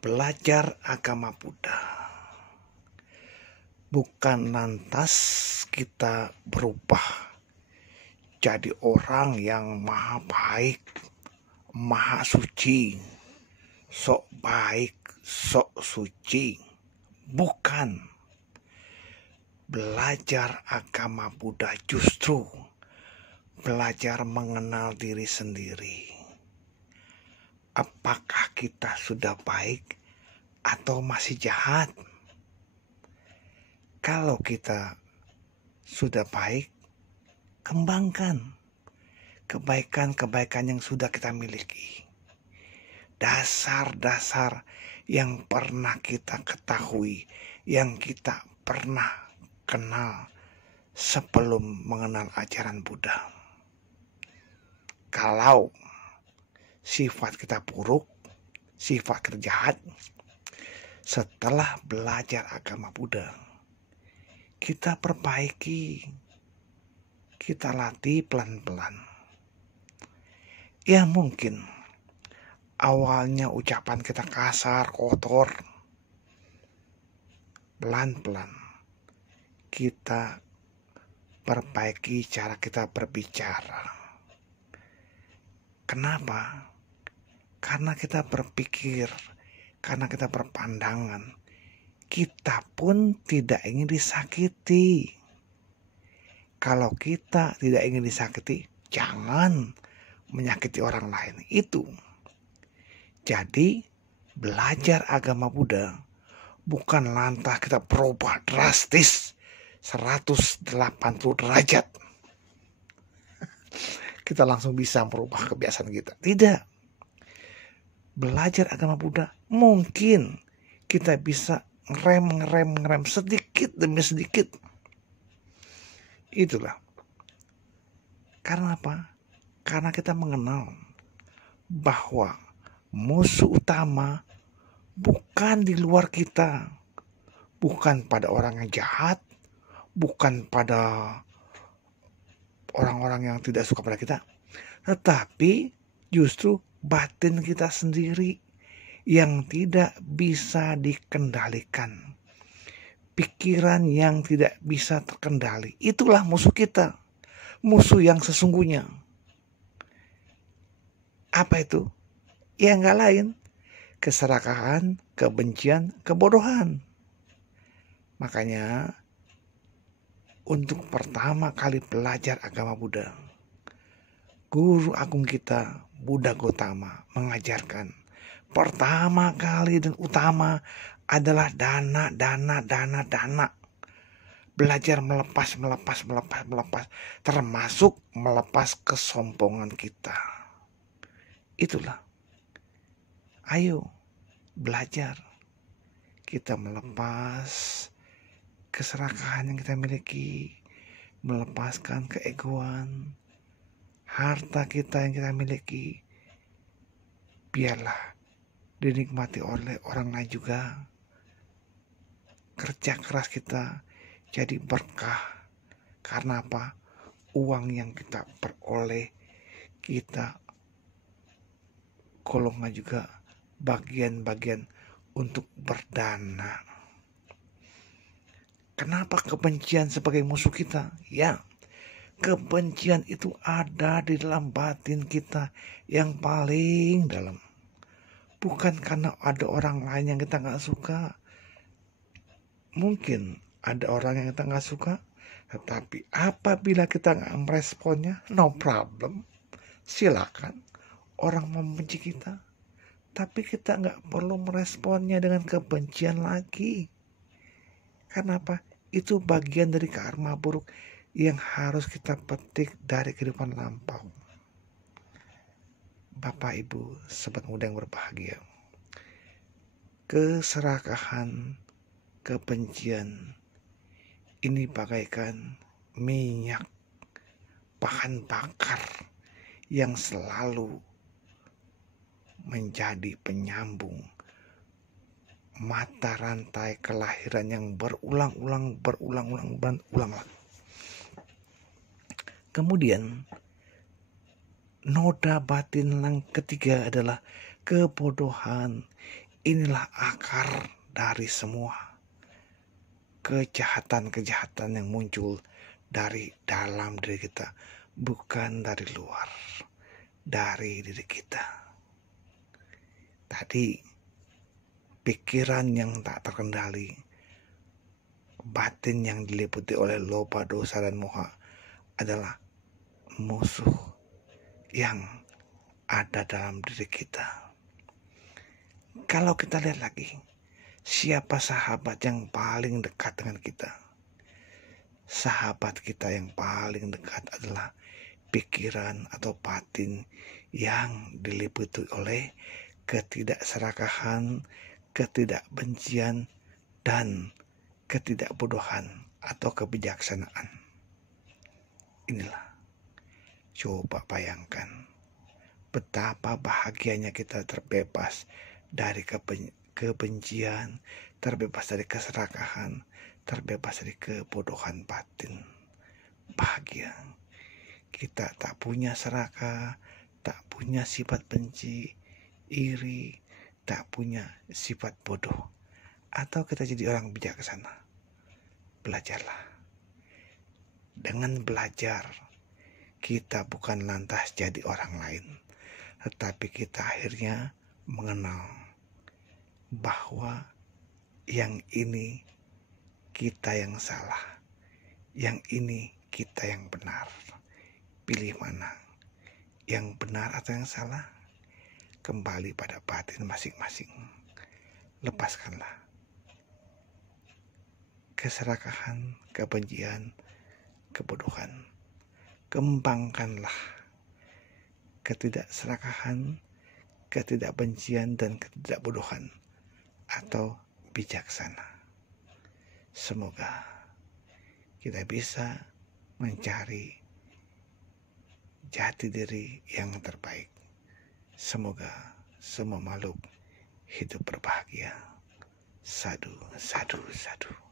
Belajar agama Buddha bukan lantas kita berubah jadi orang yang maha baik, maha suci, sok baik, sok suci. Bukan. Belajar agama Buddha justru belajar mengenal diri sendiri. Apakah kita sudah baik atau masih jahat? Kalau kita sudah baik, kembangkan kebaikan-kebaikan yang sudah kita miliki. Dasar-dasar yang pernah kita ketahui, yang kita pernah kenal sebelum mengenal ajaran Buddha. Kalau sifat kita buruk, sifat kita jahat, setelah belajar agama Buddha, kita perbaiki, kita latih pelan-pelan. Ya mungkin awalnya ucapan kita kasar, kotor. Pelan-pelan kita perbaiki cara kita berbicara. Kenapa? Karena kita berpikir, karena kita berpandangan, kita pun tidak ingin disakiti. Kalau kita tidak ingin disakiti, jangan menyakiti orang lain. Itu. Jadi, belajar agama Buddha bukan lantas kita berubah drastis 180 derajat. Kita langsung bisa merubah kebiasaan kita. Tidak. Belajar agama Buddha mungkin kita bisa ngerem sedikit demi sedikit. Itulah. Karena apa? Karena kita mengenal bahwa musuh utama bukan di luar kita. Bukan pada orang yang jahat, bukan pada orang-orang yang tidak suka pada kita, tetapi justru batin kita sendiri yang tidak bisa dikendalikan. Pikiran yang tidak bisa terkendali. Itulah musuh kita. Musuh yang sesungguhnya. Apa itu? Ya nggak lain. Keserakahan, kebencian, kebodohan. Makanya untuk pertama kali belajar agama Buddha, Guru Agung kita, Buddha Gautama, mengajarkan pertama kali dan utama adalah dana. Belajar melepas, termasuk melepas kesombongan kita. Itulah. Ayo belajar. Kita melepas keserakahan yang kita miliki, melepaskan keegoan, harta kita yang kita miliki, biarlah dinikmati oleh orang lain juga. Kerja keras kita jadi berkah. Karena apa? Uang yang kita peroleh, kita golongkan juga bagian-bagian untuk berdana. Kenapa kebencian sebagai musuh kita? Ya, kebencian itu ada di dalam batin kita yang paling dalam. Bukan karena ada orang lain yang kita gak suka. Mungkin ada orang yang kita gak suka, tetapi apabila kita gak meresponnya, no problem. Silakan orang membenci kita, tapi kita gak perlu meresponnya dengan kebencian lagi. Kenapa? Itu bagian dari karma buruk yang harus kita petik dari kehidupan lampau. Bapak, Ibu, sobat muda yang berbahagia. Keserakahan, kebencian ini bagaikan minyak, bahan bakar yang selalu menjadi penyambung mata rantai kelahiran yang berulang-ulang. Kemudian Noda batin yang ketiga adalah kebodohan. Inilah akar dari semua kejahatan-kejahatan yang muncul dari dalam diri kita, bukan dari luar, dari diri kita. Tadi pikiran yang tak terkendali, batin yang diliputi oleh loba, dosa, dan moha adalah musuh yang ada dalam diri kita. Kalau kita lihat lagi, siapa sahabat yang paling dekat dengan kita? Sahabat kita yang paling dekat adalah pikiran atau batin yang diliputi oleh ketidakserakahan, ketidakbencian, dan ketidakbodohan atau kebijaksanaan. Inilah, coba bayangkan betapa bahagianya kita terbebas dari kebencian, terbebas dari keserakahan, terbebas dari kebodohan batin. Bahagia. Kita tak punya serakah, tak punya sifat benci, iri, tak punya sifat bodoh. Atau kita jadi orang bijaksana. Belajarlah. Dengan belajar, kita bukan lantas jadi orang lain, tetapi kita akhirnya mengenal bahwa yang ini kita yang salah, yang ini kita yang benar. Pilih mana, yang benar atau yang salah? Kembali pada batin masing-masing. Lepaskanlah keserakahan, kebencian, kebodohan. Kembangkanlah ketidakserakahan, ketidakbencian, dan ketidakbodohan atau bijaksana. Semoga kita bisa mencari jati diri yang terbaik. Semoga semua makhluk hidup berbahagia. Sadu, sadu, sadu.